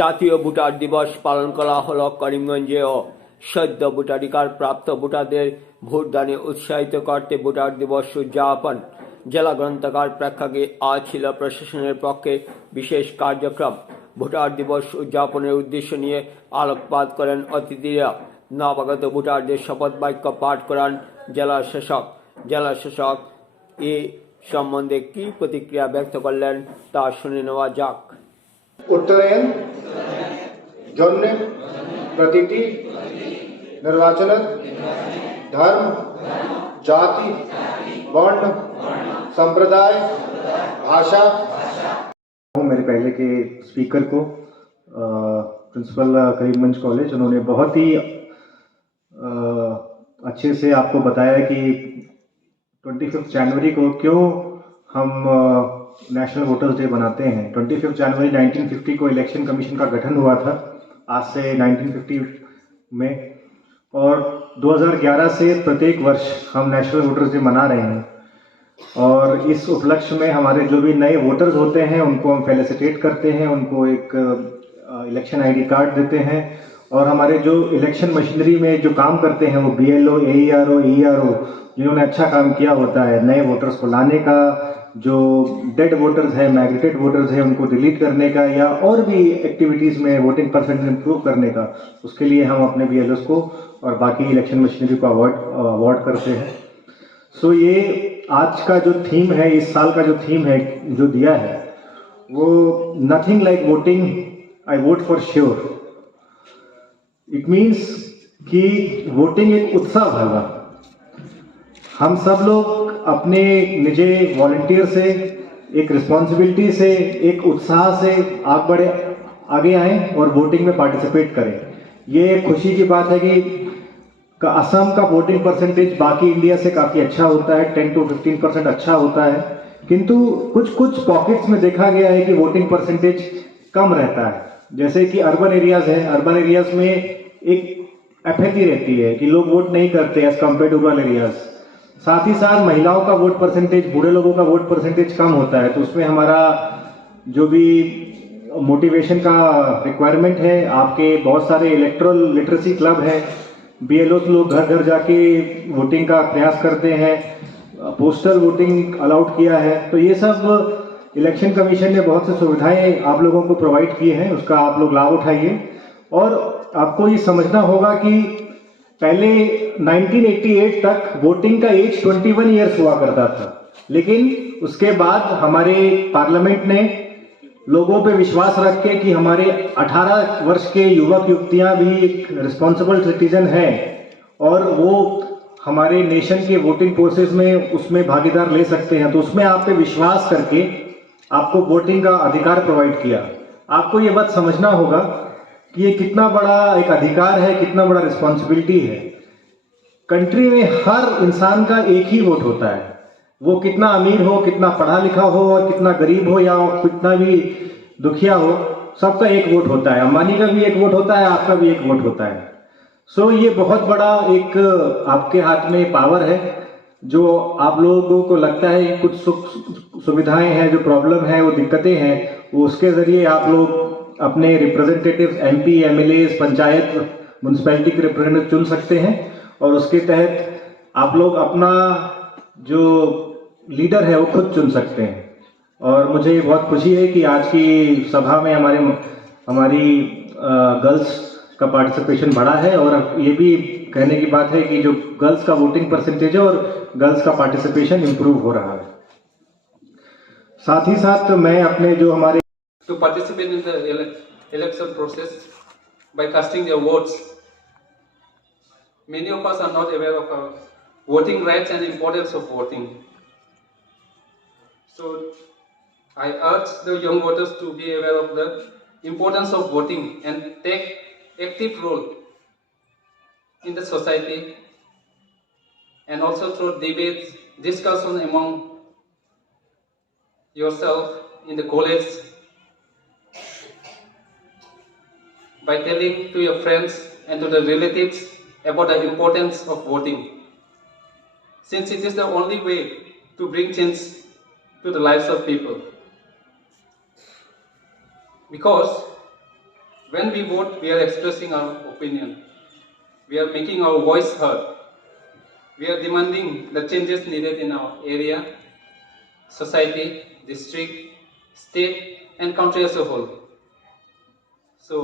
জাতীয় ভোটার দিবস পালন করা হলো করিমগঞ্জেও। সদ্য ভোটাধিকার প্রাপ্ত ভোটারদের ভোটদানে উৎসাহিত করতে ভোটার দিবস উদযাপন। জেলা গ্রন্থাগার প্রেক্ষাগৃহে আজ ছিল প্রশাসনের পক্ষে বিশেষ কার্যক্রম। ভোটার দিবস উদযাপনের উদ্দেশ্য নিয়ে আলোকপাত করেন অতিথিরা। নবাগত ভোটারদের শপথ বাক্য পাঠ করান জেলা শাসক এ সম্বন্ধে কি প্রতিক্রিয়া ব্যক্ত করলেন তা শুনে নেওয়া যাক। उत्तरायण जन्म प्रतिटी निर्वाचन धर्म जाति वर्ण संप्रदाय भाषा। मेरे पहले के स्पीकर को प्रिंसिपल करीमगंज कॉलेज, उन्होंने बहुत ही अच्छे से आपको बताया कि 25 जनवरी को क्यों हम नेशनल वोटर्स डे बनाते हैं। 25 जनवरी 1950 को इलेक्शन कमीशन का गठन हुआ था, आज से 1950 में, और 2011 से प्रत्येक वर्ष हम नेशनल वोटर्स डे मना रहे हैं। और इस उपलक्ष्य में हमारे जो भी नए वोटर्स होते हैं उनको हम फेलिसिटेट करते हैं, उनको एक इलेक्शन आईडी कार्ड देते हैं। और हमारे जो इलेक्शन मशीनरी में जो काम करते हैं वो BLO, AERO, ERO, जिन्होंने अच्छा काम किया होता है नए वोटर्स को लाने का, जो डेड वोटर्स हैं, माइग्रेटेड वोटर्स हैं, उनको डिलीट करने का, या और भी एक्टिविटीज़ में वोटिंग परसेंटेज इंप्रूव करने का, उसके लिए हम अपने BLOs को और बाकी इलेक्शन मशीनरी को अवार्ड करते हैं। सो ये आज का जो थीम है, इस साल का जो थीम है जो दिया है, वो nothing like voting, I vote for sure. It means कि वोटिंग एक उत्सव है। हम सब लोग अपने निजी वॉलंटियर से, एक रिस्पॉन्सिबिलिटी से, एक उत्साह से आगे आएं और वोटिंग में पार्टिसिपेट करें। ये खुशी की बात है कि असम का वोटिंग परसेंटेज बाकी इंडिया से काफ़ी अच्छा होता है, 10 to 15% अच्छा होता है, किंतु कुछ पॉकेट्स में देखा गया है कि वोटिंग परसेंटेज कम रहता है। जैसे कि अर्बन एरियाज हैं, अर्बन एरियाज में एक एपैथी रहती है कि लोग वोट नहीं करते as compare to rural areas. साथ ही साथ महिलाओं का वोट परसेंटेज, बूढ़े लोगों का वोट परसेंटेज कम होता है, तो उसमें हमारा जो भी मोटिवेशन का रिक्वायरमेंट है, आपके बहुत सारे इलेक्ट्रल लिटरेसी क्लब है, BLOs लोग घर घर जाके वोटिंग का प्रयास करते हैं, पोस्टल वोटिंग अलाउड किया है। तो ये सब इलेक्शन कमीशन ने बहुत सी सुविधाएं आप लोगों को प्रोवाइड की हैं, उसका आप लोग लाभ उठाइए। और आपको ये समझना होगा कि पहले 1988 तक वोटिंग का एज 21 ईयर्स हुआ करता था, लेकिन उसके बाद हमारे पार्लियामेंट ने लोगों पे विश्वास रख के कि हमारे 18 वर्ष के युवक युवतियां भी एक रिस्पॉन्सिबल सिटीजन हैं और वो हमारे नेशन के वोटिंग प्रोसेस में उसमें भागीदार ले सकते हैं, तो उसमें आप पे विश्वास करके आपको वोटिंग का अधिकार प्रोवाइड किया। आपको ये बात समझना होगा कि ये कितना बड़ा एक अधिकार है, कितना बड़ा रिस्पॉन्सिबिलिटी है। कंट्री में हर इंसान का एक ही वोट होता है, वो कितना अमीर हो, कितना पढ़ा लिखा हो, और कितना गरीब हो या कितना भी दुखिया हो, सबका एक वोट होता है। अंबानी का भी एक वोट होता है, आपका भी एक वोट होता है। सो ये बहुत बड़ा एक आपके हाथ में पावर है। जो आप लोगों को लगता है कुछ सुख सुविधाएं हैं, जो प्रॉब्लम है, वो दिक्कतें हैं, वो उसके जरिए आप लोग अपने representative MP, MLAs, panchayat, municipality के रिप्रेजेंटेटिव चुन सकते हैं, और उसके तहत आप लोग अपना जो लीडर है वो खुद चुन सकते हैं। और मुझे बहुत खुशी है कि आज की सभा में हमारी गर्ल्स का पार्टिसिपेशन बढ़ा है, और ये भी कहने की बात है कि जो गर्ल्स का वोटिंग परसेंटेज है और गर्ल्स का पार्टिसिपेशन इम्प्रूव हो रहा है। साथ ही साथ मैं अपने जो हमारे to participate in the election process by casting their votes. Many of us are not aware of our voting rights and importance of voting. So I urge the young voters to be aware of the importance of voting and take active role in the society, and also through debates, discussion among yourself in the college, by telling to your friends and to the relatives about the importance of voting, since it is the only way to bring change to the lives of people. Because When we vote, we are expressing our opinion. We are making our voice heard. We are demanding the changes needed in our area, society, district, state, and country as a whole. So,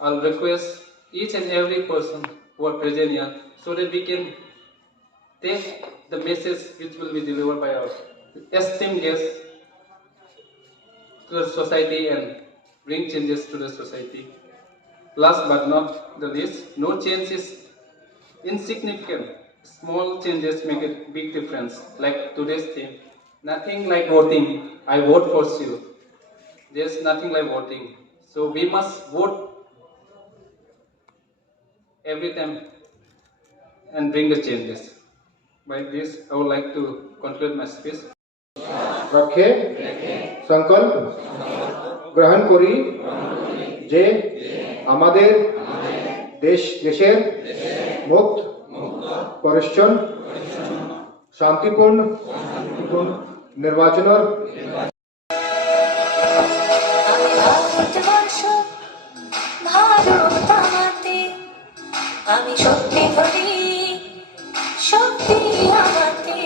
I'll request each and every person who are present here so that we can take the message which will be delivered by our esteemed guests to the society and bring changes to the society. Last but not the least, no change is insignificant. Small changes make a big difference. Like today's theme, nothing like voting. I vote for you. There's nothing like voting. So we must vote every time and bring the changes. By this, I would like to conclude my speech. रखे संकल्प গ্রহণ করি যে আমাদের দেশের মুক্ত পরিচ্ছন্ন শান্তিপূর্ণ নির্বাচনের ভারতবর্ষ ভারত আমাতে আমি শক্তি ধরি শক্তি আমাতে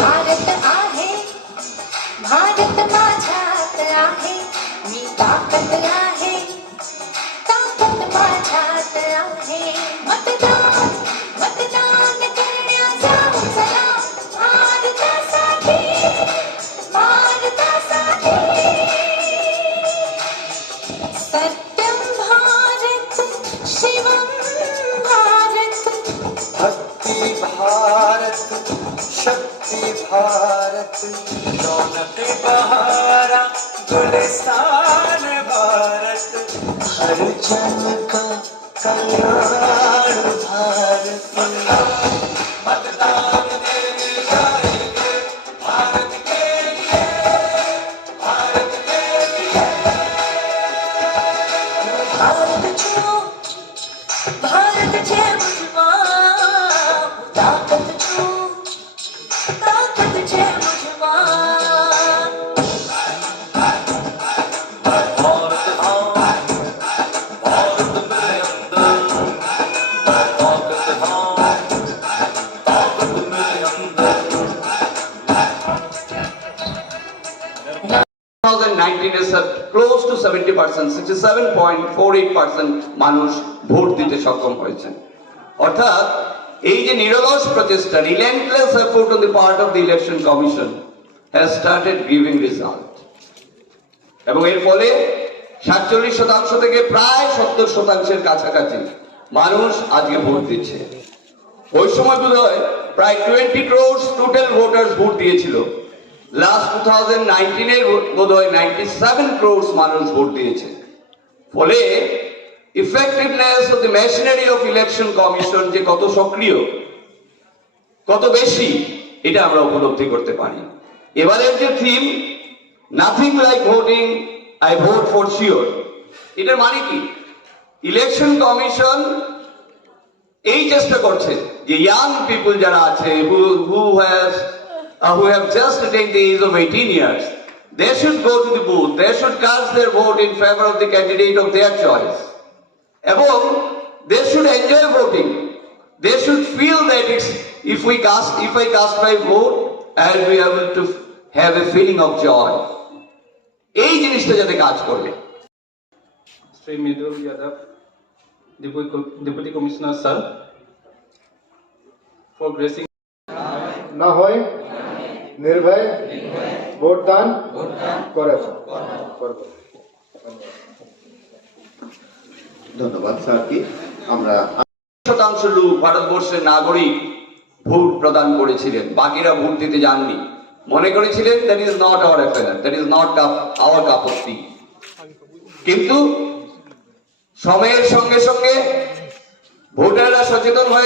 भारत आहे भारत माझ्यात आहे मी ताकद आहे ताकद माझ्यात आहे मतदान मतदान करण्याचा चला भारतासाठी भारतासाठी सत्यं भारत शिवं भारत भक्ति भारत शक्ति भारत रौनक बहारा गुलिस्तान भारत हर जन का कल्याण भारत मतदान देने जाएंगे भारत के लिए भारत के लिए भारत छो भारत जय मुझमान ताकत छो ताकत जय मुझमान भारत आओ भारत मेरे अंदर ताकत आओ ताकत मेरे अंदर 2019 is close to 70%, 67.48% মানুষ ভোট দিতে সক্ষম হয়েছেন। অর্থাৎ এই যে নিরলস প্রচেষ্টা, relentless effort on the part of the election commission has started giving result, এবং এর ফলে 47% থেকে প্রায় 70%-এর কাছাকাছি মানুষ আজকে ভোট দিচ্ছে। ওই সময় বোধহয় প্রায় 20 crores টোটাল ভোটার্স ভোট দিয়েছিল। লাস্ট 2019 এর বোধহয় 97 crores মানুষ ভোট দিয়েছে। ফলে effectiveness of the machinery of election commission যে কত সক্রিয়, কত বেশি, এটা আমরা উপলব্ধি করতে পারি। এবারের যে theme nothing like voting, I vote for sure, এটার মানে কি? ইলেকশন কমিশন এই চেষ্টা করছে যে ইয়াং পিপল যারা আছে who have just attained the age of 18 years, they should go to the booth, they should cast their vote in favor of the candidate of their choice, এবং they should enjoy voting. They should feel that if I cast my vote, I'll be able to have a feeling of joy. এই জিনিসটা যাতে কাজ করে। Sri Midul Yadav, Deputy Commissioner Sir, for gracing না হয় নির্ভয় ভোটদান করে ধন্যবাদ স্যারকে। আমরা শতাংশ লোক ভারতবর্ষের নাগরিক ভোট প্রদান করেছিলেন, বাকিরা ভোট দিতে যাননি। মনে করেছিলেন that is not our affair, that is not our cup of tea. কিন্তু সময়ের সঙ্গে সঙ্গে ভোটাররা সচেতন হয়ে